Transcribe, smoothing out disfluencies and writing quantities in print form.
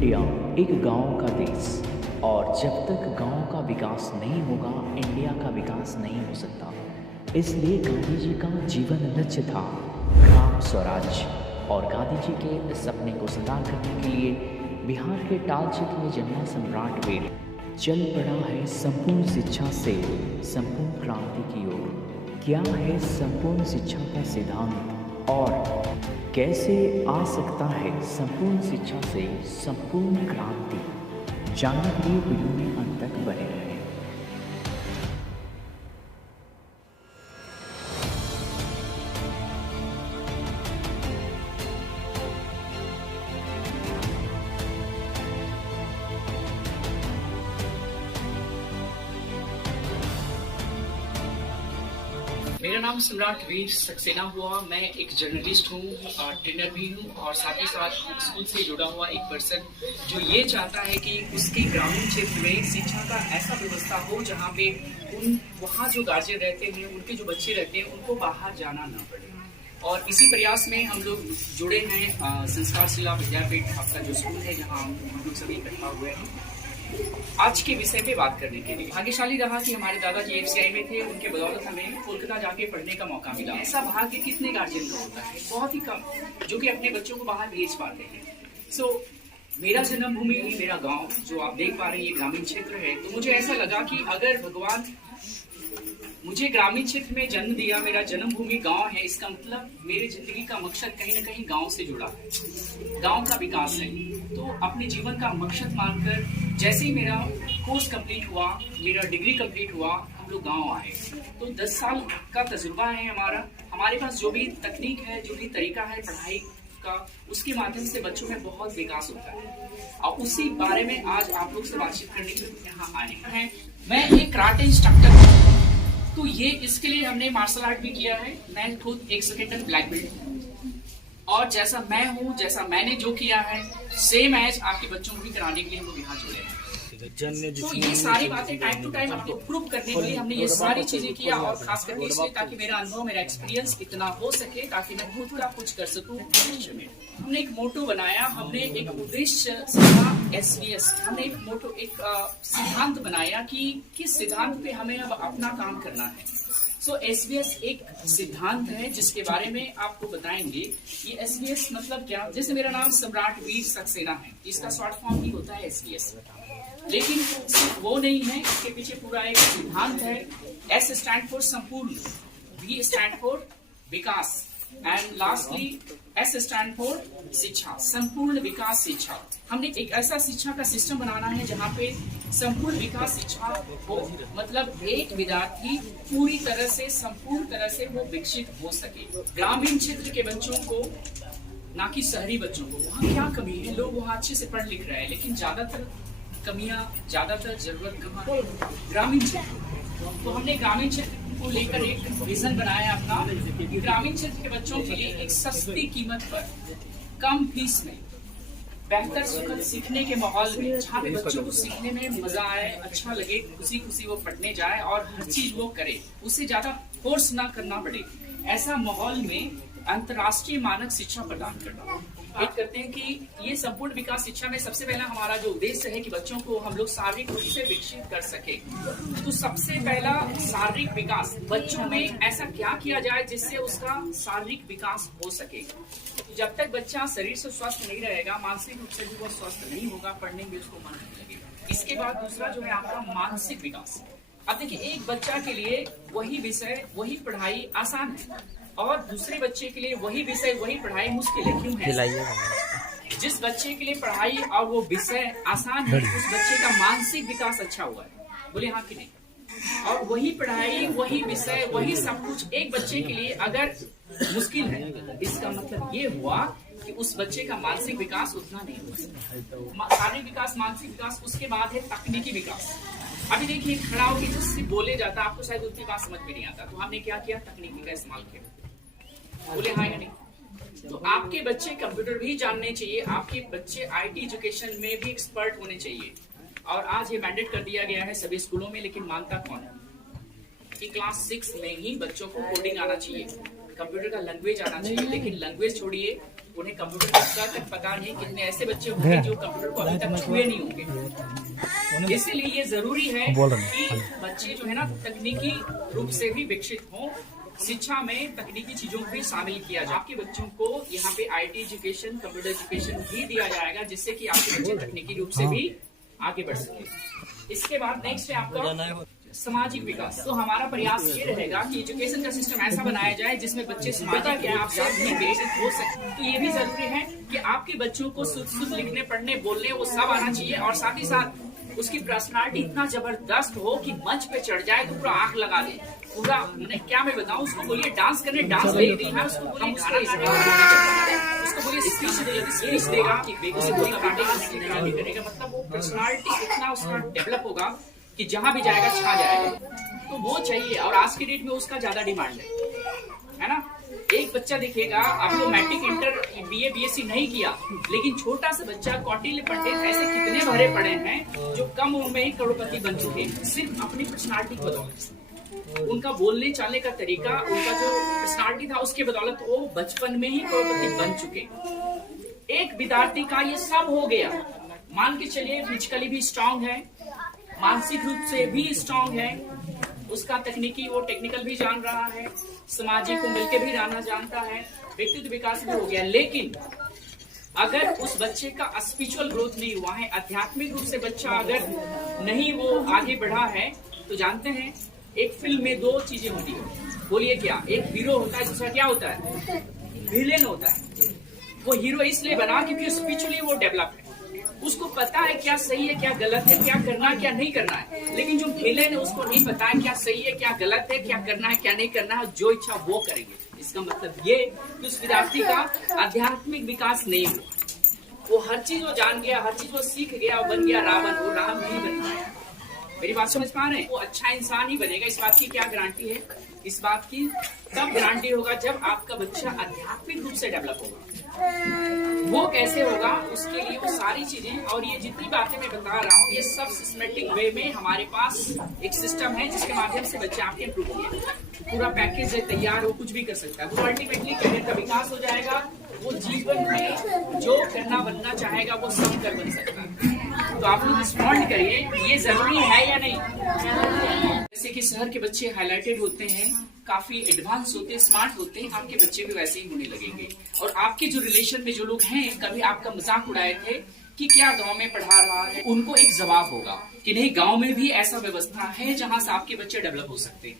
India एक गांव का देश और जब तक गांव का विकास नहीं होगा इंडिया का विकास नहीं हो सकता। इसलिए गांधी जी का जीवन लक्ष्य था ग्राम स्वराज और गांधी जी के इस सपने को साकार करने के लिए बिहार के टाल क्षेत्र में जन्मा सम्राट वीर चल पड़ा है संपूर्ण शिक्षा से संपूर्ण क्रांति की ओर। क्या है संपूर्ण शिक्षा का सिद्धांत और कैसे आ सकता है संपूर्ण शिक्षा से संपूर्ण क्रांति, जानने के लिए वीडियो में अंत तक बने रहें। मेरा नाम सम्राट वीर सक्सेना हुआ। मैं एक जर्नलिस्ट हूँ, ट्रेनर भी हूँ और साथ ही साथ स्कूल से जुड़ा हुआ एक पर्सन जो ये चाहता है कि उसके ग्रामीण क्षेत्र में शिक्षा का ऐसा व्यवस्था हो जहाँ पे वहाँ जो गार्जियन रहते हैं, उनके जो बच्चे रहते हैं, उनको बाहर जाना ना पड़े। और इसी प्रयास में हम लोग जुड़े हैं संस्कार शिला विद्यापीठ, आपका जो स्कूल है जहाँ हम लोग सभी इकट्ठा हुए हैं आज के विषय पे बात करने के लिए। भाग्यशाली रहा कि हमारे दादाजी एफसीआई में थे, उनके बदौलत हमें कोलकाता जाके पढ़ने का मौका मिला। ऐसा भाग्य कितने गार्जियन को होता है, बहुत ही कम, जो कि अपने बच्चों को बाहर भेज पाते हैं। मेरा जन्मभूमि मेरा गांव जो आप देख पा रहे हैं ये ग्रामीण क्षेत्र है। तो मुझे ऐसा लगा कि अगर भगवान मुझे ग्रामीण क्षेत्र में जन्म दिया, मेरा जन्मभूमि गांव है, इसका मतलब मेरी जिंदगी का मकसद कहीं ना कहीं गांव से जुड़ा है, गांव का विकास है। तो अपने जीवन का मकसद मानकर जैसे ही मेरा कोर्स कंप्लीट हुआ, मेरा डिग्री कंप्लीट हुआ, हम लोग गांव आए। तो 10 साल का तजुर्बा है हमारे पास जो भी तकनीक है, जो भी तरीका है पढ़ाई का, उसके माध्यम से बच्चों में बहुत विकास होता है और उसी बारे में आज आप लोग से बातचीत करने के लिए यहाँ आए हैं। मैं एक कराटे इंस्ट्रक्टर हूँ, तो ये इसके लिए हमने मार्शल आर्ट भी किया है। मैं खुद एक सेकेंडरी ब्लैक बेल्ट हूँ और जैसा मैं हूँ, जैसा मैंने जो किया है, सेम एज आपके बच्चों को भी कराने के लिए हम लोग यहाँ जुड़े हैं। तो ये सारी बातें टाइम टू टाइम आपको प्रूव करने के लिए हमने ये सारी चीजें किया और खास करके इसलिए ताकि मेरा अनुभव, मेरा एक्सपीरियंस इतना हो सके ताकि मैं खुद का कुछ कर सकूं भविष्य में। हमने एक मोटो बनाया, हमने एक उद्देश्य SVS, हमने एक मोटो, एक सिद्धांत बनाया कि किस सिद्धांत पे हमें अब अपना काम करना है। SVS एक सिद्धांत है जिसके बारे में आपको बताएंगे। ये SVS मतलब क्या? जैसे मेरा नाम सम्राट वीर सक्सेना है, इसका शॉर्ट फॉर्म ही होता है SVS। लेकिन सिर्फ वो नहीं है, इसके पीछे पूरा एक सिद्धांत है। S स्टैंड फॉर संपूर्ण, V stand for Vikas and lastly S stand for शिक्षा, संपूर्ण विकास शिक्षा। हमने एक ऐसा शिक्षा का सिस्टम बनाना है जहाँ पे संपूर्ण विकास शिक्षा हो, मतलब एक विद्यार्थी पूरी तरह से, संपूर्ण तरह से वो विकसित हो सके। ग्रामीण क्षेत्र के बच्चों को, ना कि शहरी बच्चों को, वहाँ क्या कमी है? लोग वहाँ अच्छे से पढ़ लिख रहे हैं, लेकिन ज्यादातर कमियां, ज्यादातर जरूरत कहाँ है? ग्रामीण क्षेत्र। तो हमने ग्रामीण क्षेत्र को लेकर एक विजन बनाया अपना, ग्रामीण क्षेत्र के बच्चों के लिए एक सस्ती कीमत पर, कम फीस में, बेहतर सुखद सीखने के माहौल में, जहाँ पे बच्चों को सीखने में मजा आए, अच्छा लगे, खुशी खुशी वो पढ़ने जाए और हर चीज वो करे, उससे ज्यादा फोर्स ना करना पड़े, ऐसा माहौल में अंतर्राष्ट्रीय मानक शिक्षा प्रदान करना। बात करते हैं कि ये संपूर्ण विकास शिक्षा में सबसे पहला हमारा जो उद्देश्य है कि बच्चों को हम लोग शारीरिक रूप से विकसित कर सके। तो सबसे पहला शारीरिक विकास, बच्चों में ऐसा क्या किया जाए जिससे उसका शारीरिक विकास हो सके। जब तक बच्चा शरीर से स्वस्थ नहीं रहेगा, मानसिक रूप से भी वो स्वस्थ नहीं होगा, पढ़ने में उसको मन नहीं लगेगा। इसके बाद दूसरा जो है आपका मानसिक विकास। अब देखिए, एक बच्चा के लिए वही विषय, वही पढ़ाई आसान है और दूसरे बच्चे के लिए वही विषय, वही पढ़ाई मुश्किल है। क्यों है? जिस बच्चे के लिए पढ़ाई और वो विषय आसान है, उस बच्चे का मानसिक विकास अच्छा हुआ है। बोले हाँ कि नहीं? और वही पढ़ाई, वही विषय, वही सब कुछ एक बच्चे के लिए अगर मुश्किल है, इसका मतलब ये हुआ कि उस बच्चे का मानसिक विकास उतना नहीं हुआ। शारीरिक विकास, मानसिक विकास, उसके बाद है तकनीकी विकास। अभी देखिए, खड़ा होकर जिससे बोले जाता, आपको शायद उतनी बात समझ में नहीं आता, तो हमने क्या किया? तकनीकी का इस्तेमाल किया। बोले हाँ या नहीं? तो आपके बच्चे कंप्यूटर भी जानने चाहिए, आपके बच्चे IT एजुकेशन में भी एक्सपर्ट होने चाहिए। और आज ये मैंडेट कर दिया गया है सभी स्कूलों में, लेकिन मानता कौन है? कि क्लास 6 में ही बच्चों को कोडिंग आना चाहिए, कंप्यूटर का लैंग्वेज आना चाहिए। लेकिन लैंग्वेज छोड़िए, उन्हें कंप्यूटर का तक पता नहीं, कितने ऐसे बच्चे होंगे जो कंप्यूटर को अभी तक छुए नहीं होंगे। इसीलिए ये जरूरी है कि बच्चे जो है ना तकनीकी रूप से भी विकसित हों, शिक्षा में तकनीकी चीजों को भी शामिल किया जाए। आपके बच्चों को यहाँ पे आईटी एजुकेशन, कंप्यूटर एजुकेशन भी दिया जाएगा, जिससे कि आपके बच्चे तकनीकी रूप से भी आगे बढ़ सके। इसके बाद नेक्स्ट है आपका सामाजिक विकास। तो हमारा प्रयास ये रहेगा कि एजुकेशन का सिस्टम ऐसा बनाया जाए जिसमें बच्चे सामाजिक ज्ञान आपसे भी विकसित हो सके। तो ये भी जरूरी है कि आपके बच्चों को शुद्ध लिखने, पढ़ने, बोलने वो सब आना चाहिए, और साथ ही साथ उसकी पर्सनालिटी इतना जबरदस्त हो कि मंच पे चढ़ जाए तो पूरा आंख लगा दे। पूरा क्या मैं बताऊं, उसको बोलिए डांस करने, डांस नहीं देना, उसको बोलिए गाना गाने, उसको बोलिए स्पीच देगा कि बेगू से कोई कराटे करेगा। मतलब वो पर्सनालिटी इतना उसका डेवलप होगा कि जहां भी जाएगा छा जाएगा। तो वो चाहिए, और आज की डेट में उसका ज्यादा डिमांड है ना। एक बच्चा दिखेगा, आप लोग मैट्रिक, इंटर, बीए, बीएससी नहीं किया, लेकिन छोटा सा बच्चा कौटिल्य पंडित ऐसे कितने भरे पड़े हैं जो कम उम्र में ही करोड़पति बन चुके हैं, सिर्फ अपनी पर्सनालिटी की बदौलत। उनका बोलने चालने का तरीका, उनका जो पर्सनालिटी था उसके बदौलत वो बचपन में ही करोड़पति बन चुके। एक विद्यार्थी का ये सब हो गया, मान के चलिए फिजिकली भी स्ट्रांग है, मानसिक रूप से भी स्ट्रांग है, उसका तकनीकी वो टेक्निकल भी जान रहा है, सामाजिक को मिलकर भी रहना जानता है, व्यक्तित्व विकास भी हो गया। लेकिन अगर उस बच्चे का स्पिरिचुअल ग्रोथ नहीं हुआ है, आध्यात्मिक रूप से बच्चा अगर नहीं वो आगे बढ़ा है, तो जानते हैं एक फिल्म में दो चीजें होती है, बोलिए क्या, एक हीरो होता है, दूसरा क्या होता है, विलेन होता है। वो हीरो इसलिए बना क्योंकि स्पिरिचुअली वो डेवलप है, उसको पता है क्या सही है क्या गलत है, क्या करना है क्या नहीं करना है। लेकिन जो विलेन है उसको नहीं पता है क्या सही है क्या गलत है, क्या करना है क्या नहीं करना है, जो इच्छा वो करेंगे। इसका मतलब ये कि उस विद्यार्थी का आध्यात्मिक विकास नहीं हुआ। वो हर चीज वो जान गया, हर चीज वो सीख गया, बन गया रावण, वो राम नहीं बन पाया। मेरी बात समझ पा रहे हैं? वो अच्छा इंसान ही बनेगा। इस बात की क्या गारंटी है? इस बात की तब गारंटी होगा जब आपका बच्चा आध्यात्मिक रूप से डेवलप होगा। वो कैसे होगा, उसके लिए वो सारी चीजें और ये जितनी बातें मैं बता रहा हूँ, ये सब सिस्टमेटिक वे में हमारे पास एक सिस्टम है जिसके माध्यम से बच्चे आपके इम्प्रूव किए। पूरा पैकेज है तैयार, वो कुछ भी कर सकता है। वो अल्टीमेटली करियर का विकास हो जाएगा, वो जीवन में जो करना बनना चाहेगा वो सब कर बन सकता है। तो आप लोग रिस्पॉन्ड करिए, ये जरूरी है या नहीं। जैसे कि शहर के बच्चे हाईलाइटेड होते हैं, काफी एडवांस होते हैं, स्मार्ट होते हैं, आपके बच्चे भी वैसे ही होने लगेंगे। और आपके जो रिलेशन में जो लोग हैं, कभी आपका मजाक उड़ाए थे कि क्या गांव में पढ़ा रहा है, उनको एक जवाब होगा कि नहीं, गांव में भी ऐसा व्यवस्था है जहां से आपके बच्चे डेवलप हो सकते हैं।